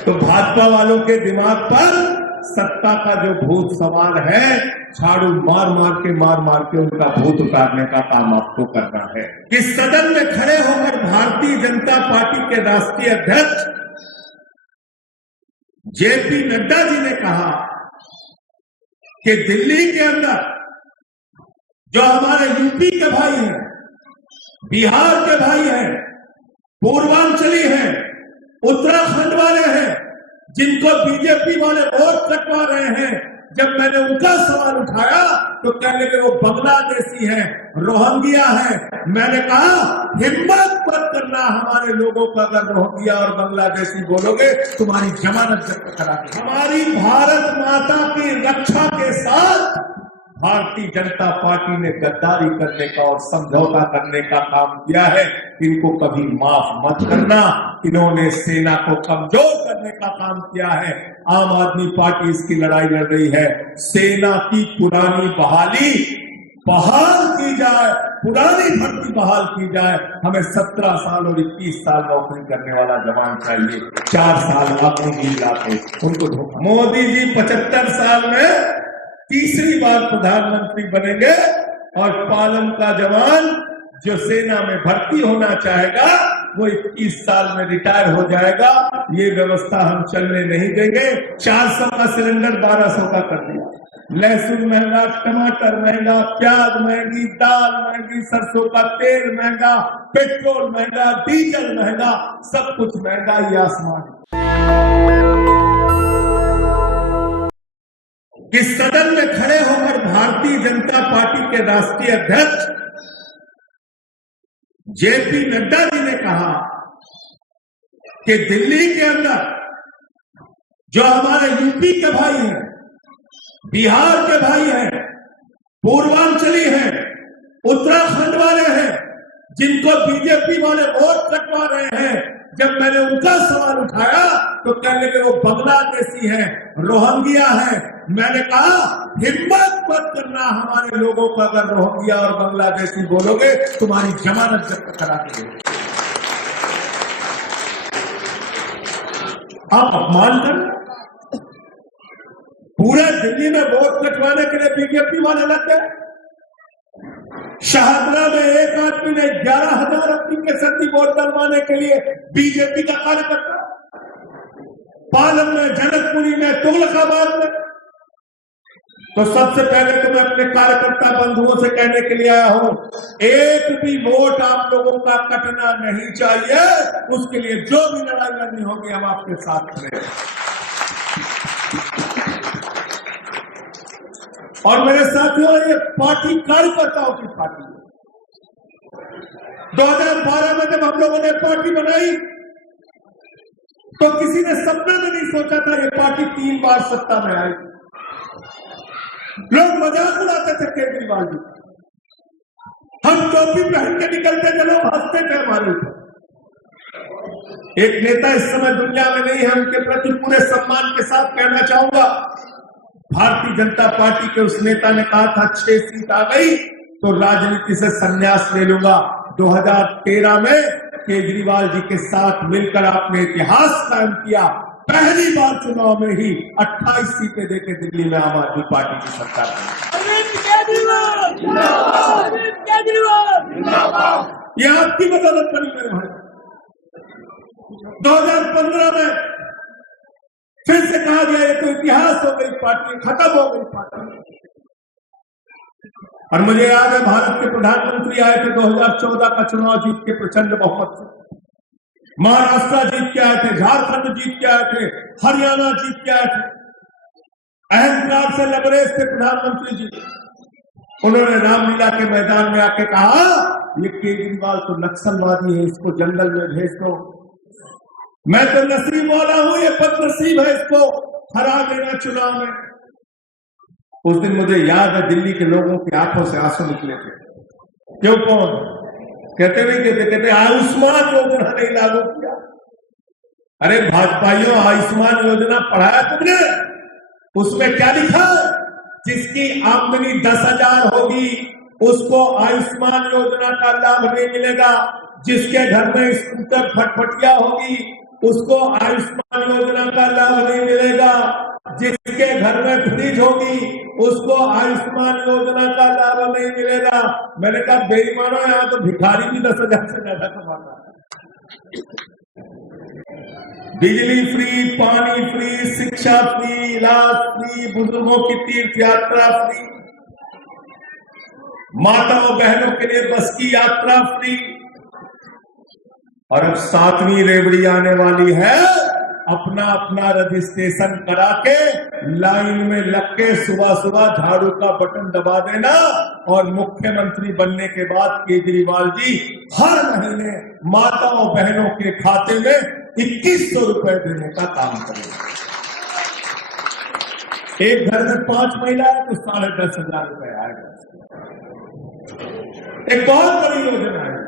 तो भाजपा वालों के दिमाग पर सत्ता का जो भूत सवार है, झाड़ू मार मार के उनका भूत उतारने का काम आपको करना है। इस सदन में खड़े होकर भारतीय जनता पार्टी के राष्ट्रीय अध्यक्ष जेपी नड्डा जी ने कहा कि दिल्ली के अंदर जो हमारे यूपी के भाई हैं, बिहार के भाई हैं, पूर्वांचली हैं, उत्तराखंड वाले हैं, जिनको बीजेपी वाले वोट कटवा रहे हैं, जब मैंने उनका सवाल उठाया तो कहने लगे वो बांग्लादेशी हैं, रोहिंग्या हैं। मैंने कहा हिम्मत मत करना हमारे लोगों को, अगर रोहिंग्या और बांग्लादेशी बोलोगे तुम्हारी जमानत जब्त करा देंगे। हमारी भारत माता की रक्षा के साथ भारतीय जनता पार्टी ने गद्दारी करने का और समझौता करने का काम किया है। इनको कभी माफ मत करना। इन्होंने सेना को कमजोर करने का काम किया है। आम आदमी पार्टी इसकी लड़ाई लड़ रही है। सेना की पुरानी बहाली बहाल की जाए, पुरानी भर्ती बहाल की जाए। हमें 17 साल और 21 साल नौकरी करने वाला जवान चाहिए। 4 साल आपको नहीं लाते उनको धोखा। मोदी जी 75 साल में तीसरी बार प्रधानमंत्री बनेंगे और पालम का जवान जो सेना में भर्ती होना चाहेगा वो 21 साल में रिटायर हो जाएगा। ये व्यवस्था हम चलने नहीं देंगे। 400 का सिलेंडर 1200 का कर दिया। लहसुन महंगा, टमाटर महंगा, प्याज महंगी, दाल महंगी, सरसों का तेल महंगा, पेट्रोल महंगा, डीजल महंगा, सब कुछ महंगा ही आसमान। इस सदन में खड़े होकर भारतीय जनता पार्टी के राष्ट्रीय अध्यक्ष जेपी नड्डा जी ने कहा कि दिल्ली के अंदर जो हमारे यूपी के भाई हैं, बिहार के भाई हैं, पूर्वांचली हैं, उत्तराखंड वाले हैं, जिनको बीजेपी वाले वोट कटवा रहे हैं, जब मैंने उनका सवाल उठाया तो कहने लगे वो बांग्लादेशी हैं, रोहिंग्या हैं। मैंने कहा हिम्मत मत करना हमारे लोगों को, अगर रोहिंग्या और बांग्लादेशी बोलोगे तुम्हारी जमानत जब्त करा देंगे। आप अपमान कर, पूरे दिल्ली में वोट कटवाने के लिए बीजेपी वाले लग गए। शाहदरा में एक आदमी ने 11,000 अपनी केसरी वोट डलवाने के लिए बीजेपी का कार्यकर्ता, पालम में, जनकपुरी में, तुगलकाबाद में। तो सबसे पहले तो मैं अपने कार्यकर्ता बंधुओं से कहने के लिए आया हूं, एक भी वोट आप लोगों का कटना नहीं चाहिए। उसके लिए जो भी लड़ाई लड़नी होगी हम आपके साथ खड़े। और मेरे साथियों, ये पार्टी कार्यकर्ताओं की पार्टी है। 2012 में जब हम लोगों ने पार्टी बनाई तो किसी ने सपना में नहीं सोचा था ये पार्टी 3 बार सत्ता में आएगी। लोग मजाक उड़ाते थे केजरीवाल जी, हम टोपी पहन के निकलते थे, लोग हंसते थे हमारे ऊपर। एक नेता इस समय दुनिया में नहीं है, उनके प्रति पूरे सम्मान के साथ कहना चाहूंगा, भारतीय जनता पार्टी के उस नेता ने कहा था 6 सीट आ गई तो राजनीति से संन्यास ले लूंगा। 2013 में केजरीवाल जी के साथ मिलकर आपने इतिहास कायम किया। पहली बार चुनाव में ही 28 सीटें देकर दिल्ली में आम आदमी पार्टी की सरकार बनी। ये आपकी बदौलत बनी मेरे भाई। 2015 में फिर से कहा गया ये तो इतिहास हो गई पार्टी, खत्म हो गई पार्टी। और मुझे याद है भारत के प्रधानमंत्री आए थे 2014 का चुनाव जीत के प्रचंड बहुमत से। महाराष्ट्र जीत के आए थे, झारखंड जीत के आए थे, हरियाणा जीत के आए थे। अहंकार से लबरेज थे प्रधानमंत्री जी। उन्होंने रामलीला के मैदान में आके कहा ये केजरीवाल तो नक्सलवादी है, इसको जंगल में भेज दो। मैं तो नसीब वाला हूं, ये बदनसीब है, इसको हरा देना चुनाव में। उस दिन मुझे याद है दिल्ली के लोगों की आंखों से आंसू निकले थे। क्यों? कौन कहते नहीं कहते आयुष्मान योजना नहीं लागू किया। अरे भाजपाइयों, आयुष्मान योजना पढ़ाया तुमने? उसमें क्या लिखा? जिसकी आमदनी 10,000 होगी उसको आयुष्मान योजना का लाभ नहीं मिलेगा। जिसके घर में स्कूटर फटफटिया होगी उसको आयुष्मान योजना का लाभ नहीं मिलेगा। जिसके घर में फ्रिज होगी उसको आयुष्मान योजना का लाभ नहीं मिलेगा। मैंने कहा बेईमानो, यहाँ तो भिखारी भी 10,000 से ज्यादा कमाता है। बिजली फ्री, पानी फ्री, शिक्षा फ्री, इलाज फ्री, बुजुर्गों की तीर्थ यात्रा फ्री, माताओं बहनों के लिए बस की यात्रा फ्री। और अब 7वीं रेवड़ी आने वाली है। अपना अपना रजिस्ट्रेशन करा के लाइन में लग के सुबह सुबह झाड़ू का बटन दबा देना, और मुख्यमंत्री बनने के बाद केजरीवाल जी हर महीने माताओं बहनों के खाते में 2100 रुपए देने का काम करेंगे। एक घर में 5 महिला है तो 10,500 रुपए आएगा। एक बहुत बड़ी योजना है,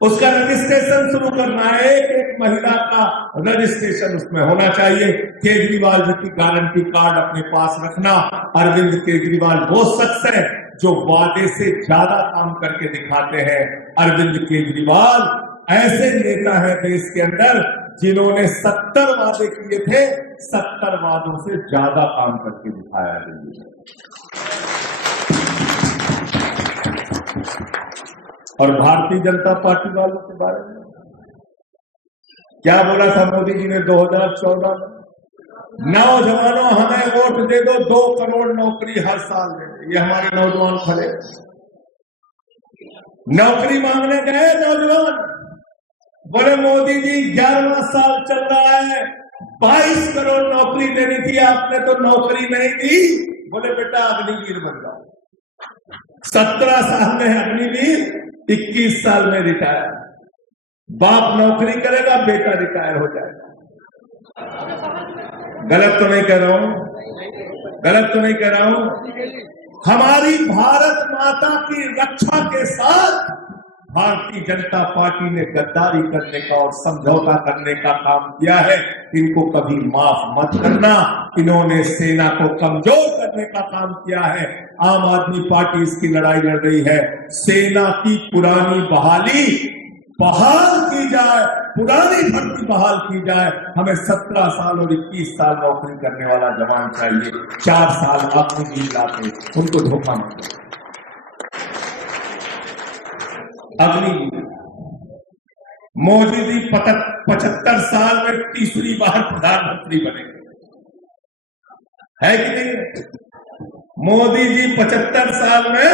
उसका रजिस्ट्रेशन शुरू करना है। एक महिला का रजिस्ट्रेशन उसमें होना चाहिए। केजरीवाल जी की गारंटी कार्ड अपने पास रखना। अरविंद केजरीवाल वो शख्स है जो वादे से ज्यादा काम करके दिखाते हैं। अरविंद केजरीवाल ऐसे नेता है देश के अंदर जिन्होंने 70 वादे किए थे, 70 वादों से ज्यादा काम करके दिखाया है। और भारतीय जनता पार्टी वालों के बारे में क्या बोला था मोदी जी ने 2014 में? नौजवानों हमें वोट दे दो, 2 करोड़ नौकरी हर साल देंगे। ये हमारे नौजवान खड़े नौकरी मांगने गए। नौजवान बोले मोदी जी 11वां साल चल रहा है, 22 करोड़ नौकरी देनी थी, आपने तो नौकरी नहीं दी। बोले बेटा अग्निवीर बन जाओ। 17 साल में अग्निवीर, 21 साल में रिटायर। बाप नौकरी करेगा, बेटा रिटायर हो जाएगा। गलत तो नहीं कह रहा हूं, गलत तो नहीं कह रहा हूं। हमारी भारत माता की रक्षा के साथ भारतीय जनता पार्टी ने गद्दारी करने का और समझौता करने का काम किया है। इनको कभी माफ मत करना। इन्होंने सेना को कमजोर करने का काम किया है। आम आदमी पार्टी इसकी लड़ाई लड़ रही है। सेना की पुरानी बहाली बहाल की जाए, पुरानी भर्ती बहाल की जाए। हमें 17 साल और 21 साल नौकरी करने वाला जवान चाहिए। 4 साल अग्निवीर लाके उनको धोखा मत दो। अग्निवीर मोदी जी 75 साल में तीसरी बार प्रधानमंत्री बनेंगे, है कि नहीं? मोदी जी 75 साल में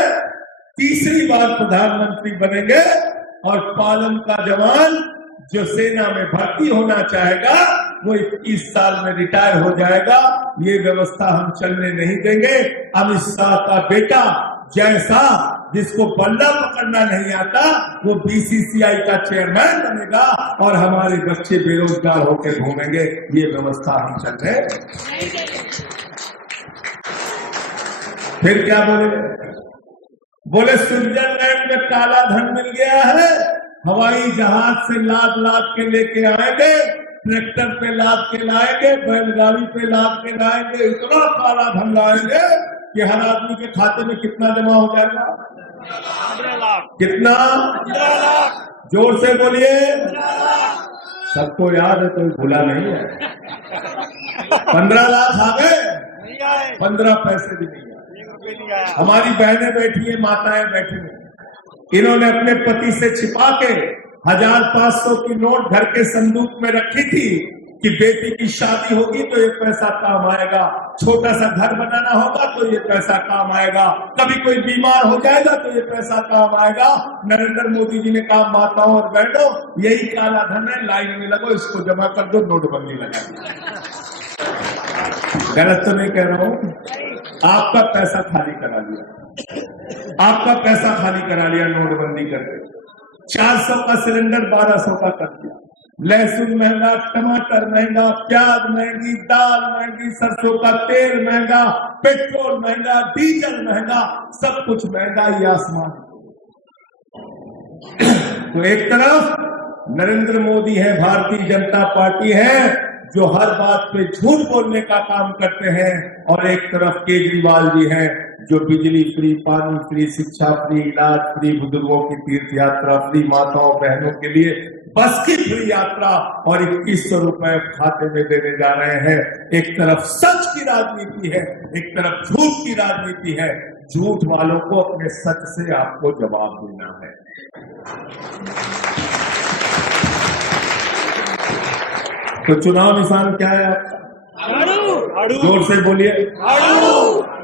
तीसरी बार प्रधानमंत्री बनेंगे। और पालन का जवान जो सेना में भर्ती होना चाहेगा वो 21 साल में रिटायर हो जाएगा। ये व्यवस्था हम चलने नहीं देंगे। अमित शाह का बेटा जैसा जिसको बल्ला पकड़ना नहीं आता वो बीसीसीआई का चेयरमैन बनेगा और हमारे बच्चे बेरोजगार होकर घूमेंगे। ये व्यवस्था हम चल रहे। फिर क्या बोले स्विट्जरलैंड में काला धन मिल गया है, हवाई जहाज से लाद लाद के लेके आएंगे, ट्रैक्टर पे लाद के लाएंगे, बैलगाड़ी पे लाद के लाएंगे। इतना काला धन लाएंगे कि हर आदमी के खाते में कितना जमा हो जाएगा? 15 लाख। कितना? 15 लाख। जोर से बोलिए। सबको याद है, कोई भूला नहीं है। 15 लाख आ गए, 15 पैसे भी नहीं आए। हमारी बहनें बैठी है, माताएं बैठी हैं, इन्होंने अपने पति से छिपा के 1500 की नोट घर के संदूक में रखी थी कि बेटी की शादी होगी तो ये पैसा काम आएगा, छोटा सा घर बनाना होगा तो ये पैसा काम आएगा, कभी कोई बीमार हो जाएगा तो ये पैसा काम आएगा। नरेंद्र मोदी जी ने कहा माताओं और बहनों यही काला धन है, लाइन में लगो, इसको जमा कर दो, नोटबंदी लगा। गलत तो नहीं कह रहा हूं। आपका पैसा खाली करा लिया, आपका पैसा खाली करा लिया नोटबंदी करके। 400 का सिलेंडर 1200 का कर दिया। लहसुन महंगा, टमाटर महंगा, प्याज महंगी, दाल महंगी, सरसों का तेल महंगा, पेट्रोल महंगा, डीजल महंगा, सब कुछ महंगा ही आसमान। तो एक तरफ नरेंद्र मोदी है, भारतीय जनता पार्टी है जो हर बात पे झूठ बोलने का काम करते हैं, और एक तरफ केजरीवाल जी हैं जो बिजली फ्री, पानी फ्री, शिक्षा फ्री, इलाज फ्री, बुजुर्गों की तीर्थ यात्रा फ्री, माताओं बहनों के लिए बस की फ्री यात्रा और 2100 रुपए खाते में देने जा रहे हैं। एक तरफ सच की राजनीति है, एक तरफ झूठ की राजनीति है। झूठ वालों को अपने सच से आपको जवाब देना है। तो चुनाव निशान क्या है आपका? जोर से बोलिए।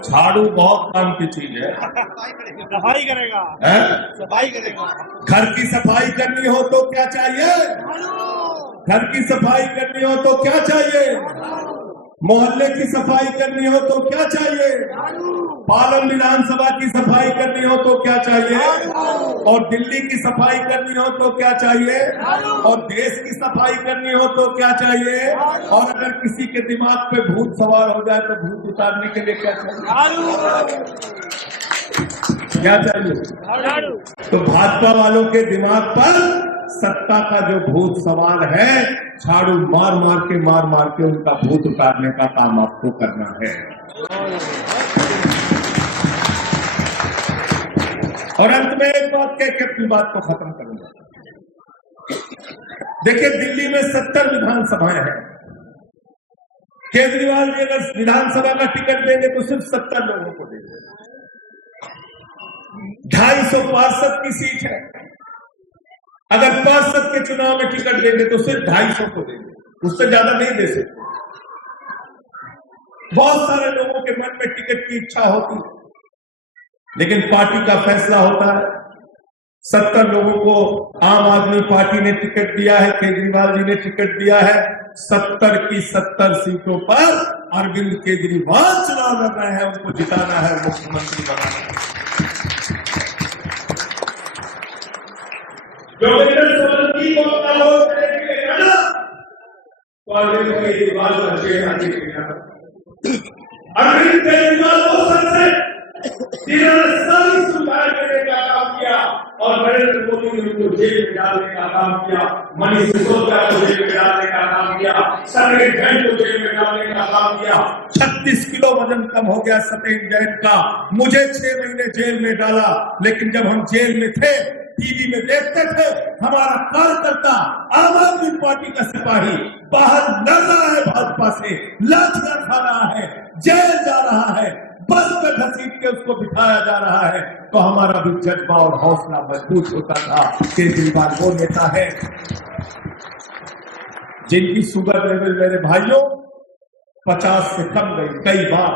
झाड़ू बहुत काम की चीज है। सफाई करेगा, सफाई करेगा। घर की सफाई करनी हो तो क्या चाहिए? घर की सफाई करनी हो तो क्या चाहिए? मोहल्ले की सफाई करनी हो तो क्या चाहिए? पालन विधानसभा की सफाई करनी हो तो क्या चाहिए? और दिल्ली की सफाई करनी हो तो क्या चाहिए? और देश की सफाई करनी हो तो क्या चाहिए? और अगर किसी के दिमाग पे भूत सवार हो जाए तो भूत उतारने के लिए क्या चाहिए? क्या चाहिए? तो भाजपा वालों के दिमाग पर सत्ता का जो भूत सवार है, झाड़ू मार मार के उनका भूत उतारने का काम आपको करना है। और अंत में एक बात कह के अपनी बात को खत्म करूंगा। देखिए, दिल्ली में 70 विधानसभाएं हैं। केजरीवाल जी अगर विधानसभा का टिकट देंगे तो सिर्फ 70 लोगों को देंगे। 250 पार्षद की सीट है। अगर पार्षद के चुनाव में टिकट देंगे तो सिर्फ 250 को देंगे, उससे ज्यादा नहीं दे सकते। बहुत सारे लोगों के मन में टिकट की इच्छा होती है, लेकिन पार्टी का फैसला होता है। 70 लोगों को आम आदमी पार्टी ने टिकट दिया है, केजरीवाल जी ने टिकट दिया है। 70 की 70 सीटों पर अरविंद केजरीवाल चुनाव लड़ रहे हैं, उनको जिताना है, मुख्यमंत्री बनाना है। जो सोलंकी को अपना वोट देने के लिए जाना, तो अरविंद केजरीवाल का चेहरा देखना। अरविंद केजरीवाल वो सबसे जिन्होंने सारी सुधार करने का काम किया और नरेंद्र मोदी ने उनको जेल में डालने का काम किया, मनीष सिसोदिया को जेल में डालने का काम किया, सत्येंद्र जैन को जेल में डालने का काम किया। 36 किलो वजन कम हो गया सत्येंद्र जैन का। मुझे 6 महीने जेल में डाला, लेकिन जब हम जेल में थे टीवी में देखते थे, हमारा कार्यकर्ता आम आदमी पार्टी का सिपाही बाहर लड़ रहा है, भाजपा से लाठियां खा रहा है, जेल जा रहा है, बस में घसीट के उसको बिठाया जा रहा है, तो हमारा भी जज्बा और हौसला मजबूत होता था। केजरीवाल वो नेता है जिनकी शुगर लेवल मेरे भाइयों 50 से कम गई कई बार।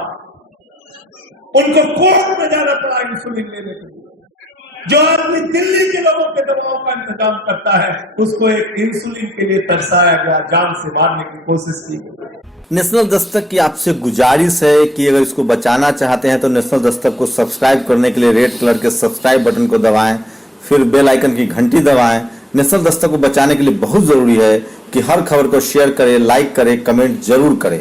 उनको कोर्ट में जाना पड़ा इंसुलिन लेने के लिए। जो आदमी दिल्ली के लोगों के दवाओं का इंतजाम करता है, उसको एक इंसुलिन के लिए तरसाया गया, जान से मारने की कोशिश की गई। नेशनल दस्तक की आपसे गुजारिश है कि अगर इसको बचाना चाहते हैं तो नेशनल दस्तक को सब्सक्राइब करने के लिए रेड कलर के सब्सक्राइब बटन को दबाएं, फिर बेल आइकन की घंटी दबाएं। नेशनल दस्तक को बचाने के लिए बहुत जरूरी है कि हर खबर को शेयर करें, लाइक करें, कमेंट जरूर करें।